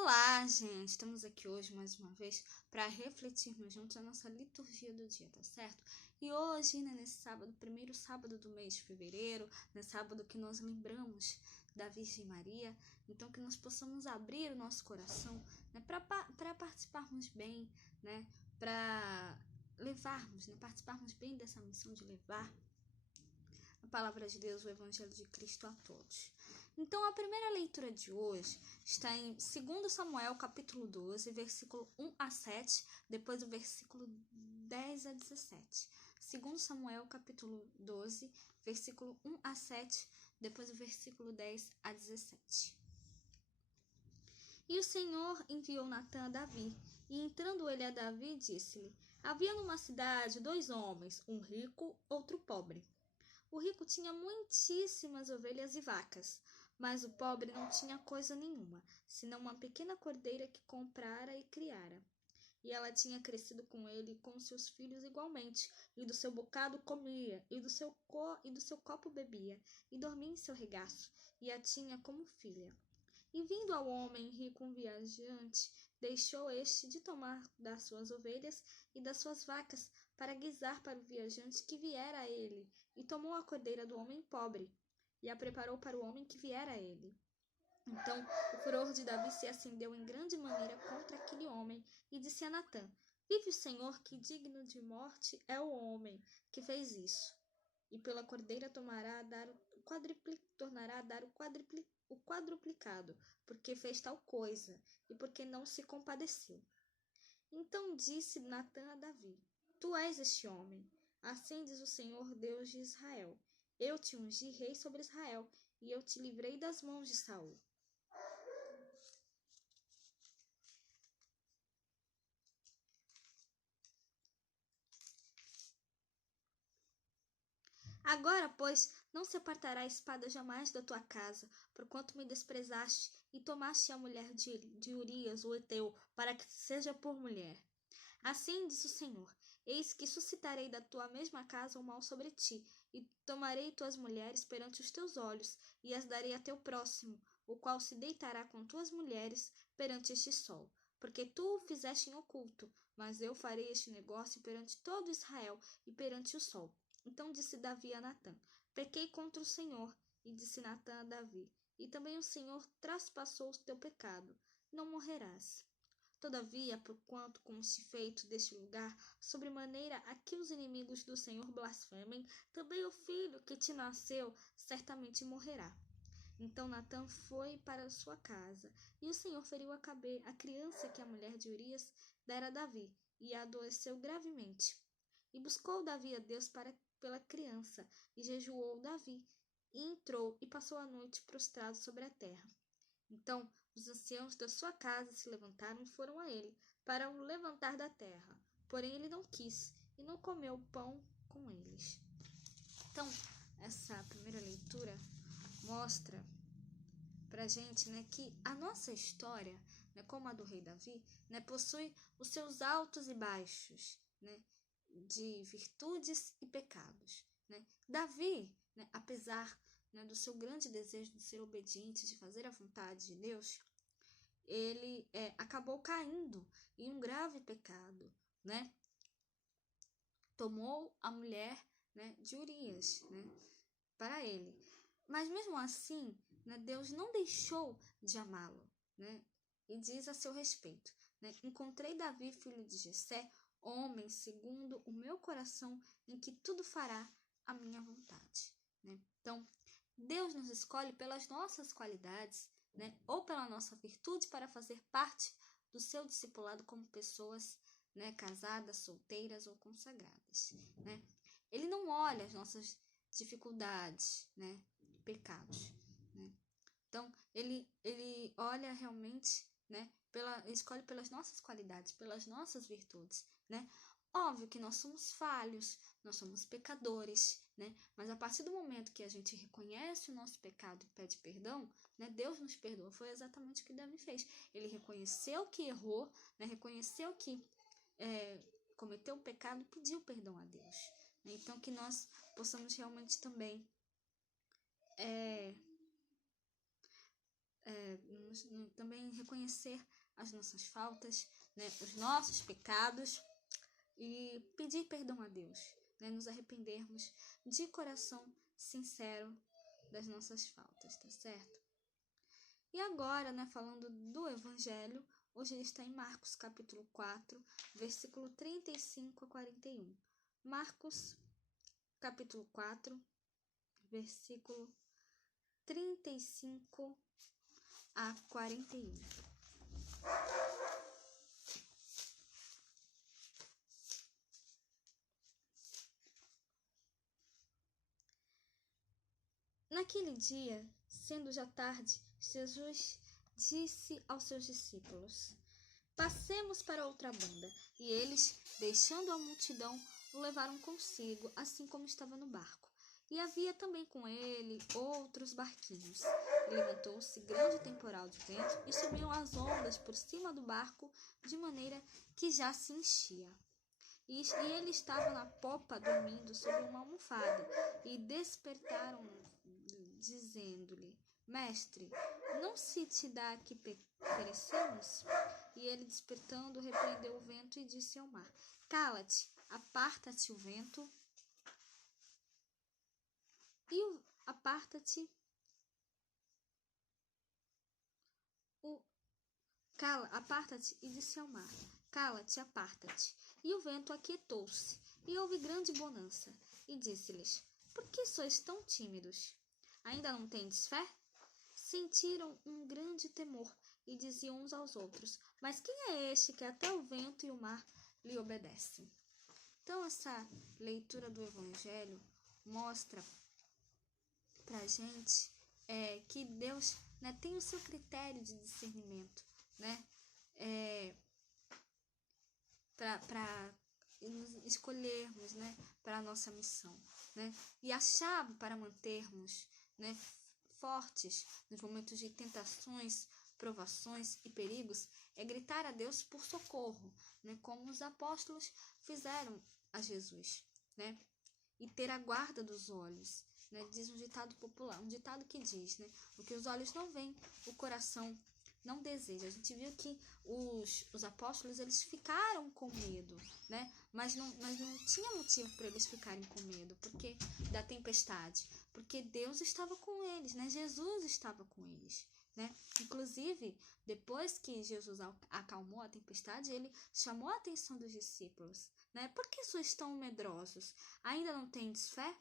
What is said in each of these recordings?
Olá, gente! Estamos aqui hoje mais uma vez para refletirmos juntos a nossa liturgia do dia, tá certo? E hoje, nesse sábado, primeiro sábado do mês de fevereiro, sábado que nós lembramos da Virgem Maria, então que nós possamos abrir o nosso coração, né, para participarmos bem, né, para levarmos, participarmos bem dessa missão de levar a palavra de Deus, o Evangelho de Cristo a todos. Então, a primeira leitura de hoje está em 2 Samuel, capítulo 12, versículo 1 a 7, depois do versículo 10 a 17. 2 Samuel, capítulo 12, versículo 1 a 7, depois do versículo 10 a 17. E o Senhor enviou Natã a Davi, e entrando ele a Davi, disse-lhe: Havia numa cidade 2 homens, um rico, outro pobre. O rico tinha muitíssimas ovelhas e vacas, mas o pobre não tinha coisa nenhuma, senão uma pequena cordeira que comprara e criara. E ela tinha crescido com ele e com seus filhos igualmente, e do seu bocado comia, e do seu copo bebia, e dormia em seu regaço, e a tinha como filha. E vindo ao homem rico um viajante, deixou este de tomar das suas ovelhas e das suas vacas, para guisar para o viajante que viera a ele, e tomou a cordeira do homem pobre, e a preparou para o homem que viera a ele. Então o furor de Davi se acendeu em grande maneira contra aquele homem, e disse a Natã: Vive o Senhor, que digno de morte é o homem que fez isso. E pela cordeira tornará a dar o quadruplicado, porque fez tal coisa, e porque não se compadeceu. Então disse Natã a Davi: Tu és este homem. Assim diz o Senhor Deus de Israel: Eu te ungi rei sobre Israel, e eu te livrei das mãos de Saul. Agora, pois, não se apartará a espada jamais da tua casa, porquanto me desprezaste e tomaste a mulher de Urias, o heteu, para que seja por mulher. Assim diz o Senhor: Eis que suscitarei da tua mesma casa o mal sobre ti, e tomarei tuas mulheres perante os teus olhos, e as darei a teu próximo, o qual se deitará com tuas mulheres perante este sol. Porque tu o fizeste em oculto, mas eu farei este negócio perante todo Israel e perante o sol. Então disse Davi a Natã: Pequei contra o Senhor. E disse Natã a Davi: E também o Senhor traspassou o teu pecado. Não morrerás. Todavia, porquanto com este feito deste lugar, sobremaneira aqui os inimigos do Senhor blasfemem, também o filho que te nasceu certamente morrerá. Então Natã foi para sua casa, e o Senhor feriu a criança que a mulher de Urias dera a Davi, e a adoeceu gravemente. E buscou Davi a Deus pela criança, e jejuou Davi, e entrou e passou a noite prostrado sobre a terra. Então os anciãos da sua casa se levantaram e foram a ele, para o levantar da terra. Porém ele não quis, e não comeu pão com eles. Então, essa primeira leitura mostra pra gente, que a nossa história, como a do rei Davi, possui os seus altos e baixos, de virtudes e pecados. Davi, apesar do seu grande desejo de ser obediente, de fazer a vontade de Deus, ele acabou caindo em um grave pecado, tomou a mulher de Urias para ele. Mas mesmo assim, Deus não deixou de amá-lo, e diz a seu respeito: Encontrei Davi, filho de Jessé, homem segundo o meu coração, em que tudo fará a minha vontade. Então, Deus nos escolhe pelas nossas qualidades, ou pela nossa virtude para fazer parte do seu discipulado como pessoas casadas, solteiras ou consagradas. Ele não olha as nossas dificuldades, pecados. Então, ele olha realmente, escolhe pelas nossas qualidades, pelas nossas virtudes. Óbvio que nós somos falhos, nós somos pecadores, mas a partir do momento que a gente reconhece o nosso pecado e pede perdão, Deus nos perdoa. Foi exatamente o que Davi fez. Ele reconheceu que errou, reconheceu que cometeu o pecado e pediu perdão a Deus. Então, que nós possamos realmente também também reconhecer as nossas faltas, né, os nossos pecados e pedir perdão a Deus, né, nos arrependermos de coração sincero das nossas faltas, tá certo? E agora, né, falando do Evangelho, hoje ele está em Marcos capítulo 4, versículo 35 a 41. Marcos capítulo 4, versículo 35 a 41. Naquele dia, sendo já tarde, Jesus disse aos seus discípulos: Passemos para outra banda. E eles, deixando a multidão, o levaram consigo, assim como estava no barco. E havia também com ele outros barquinhos. E levantou-se grande temporal de vento, e subiam as ondas por cima do barco, de maneira que já se enchia. E ele estava na popa, dormindo sobre uma almofada. E despertaram, dizendo-lhe: Mestre, não se te dá que perecemos? E ele, despertando, repreendeu o vento e disse ao mar: Cala-te, aparta-te o vento. E aparta-te aparta-te, e disse ao mar: Cala-te, aparta-te. E o vento aquietou-se, e houve grande bonança. E disse-lhes: Por que sois tão tímidos? Ainda não tendes fé? Sentiram um grande temor e diziam uns aos outros: Mas quem é este que até o vento e o mar lhe obedecem? Então, essa leitura do Evangelho mostra pra gente que Deus, né, tem o seu critério de discernimento, né, para nos escolhermos, né, para a nossa missão, né, e a chave para mantermos, né, fortes nos momentos de tentações, provações e perigos é gritar a Deus por socorro, né, como os apóstolos fizeram a Jesus, né, e ter a guarda dos olhos, né, diz um ditado popular, um ditado que diz, né, o que os olhos não veem, o coração não deseja. A gente viu que os apóstolos, eles ficaram com medo, né, mas não tinha motivo para eles ficarem com medo, porque da tempestade, porque Deus estava com eles, né, Jesus estava com eles, né, inclusive depois que Jesus acalmou a tempestade, ele chamou a atenção dos discípulos, né, por que sois tão medrosos? Ainda não tendes fé?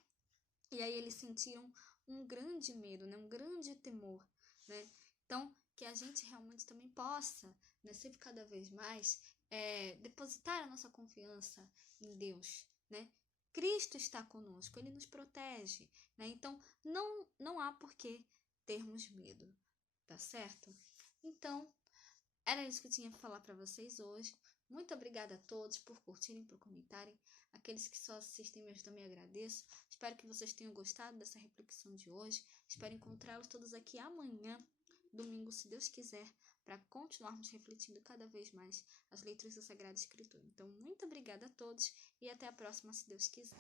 E aí eles sentiram um grande medo, né, um grande temor, né, então que a gente realmente também possa, né, sempre cada vez mais depositar a nossa confiança em Deus, né? Cristo está conosco, Ele nos protege, né? Então não há por que termos medo, tá certo? Então era isso que eu tinha para falar para vocês hoje. Muito obrigada a todos por curtirem, por comentarem. Aqueles que só assistem mesmo também agradeço. Espero que vocês tenham gostado dessa reflexão de hoje. Espero encontrá-los todos aqui amanhã, domingo, se Deus quiser, para continuarmos refletindo cada vez mais as leituras da Sagrada Escritura. Então, muito obrigada a todos e até a próxima, se Deus quiser.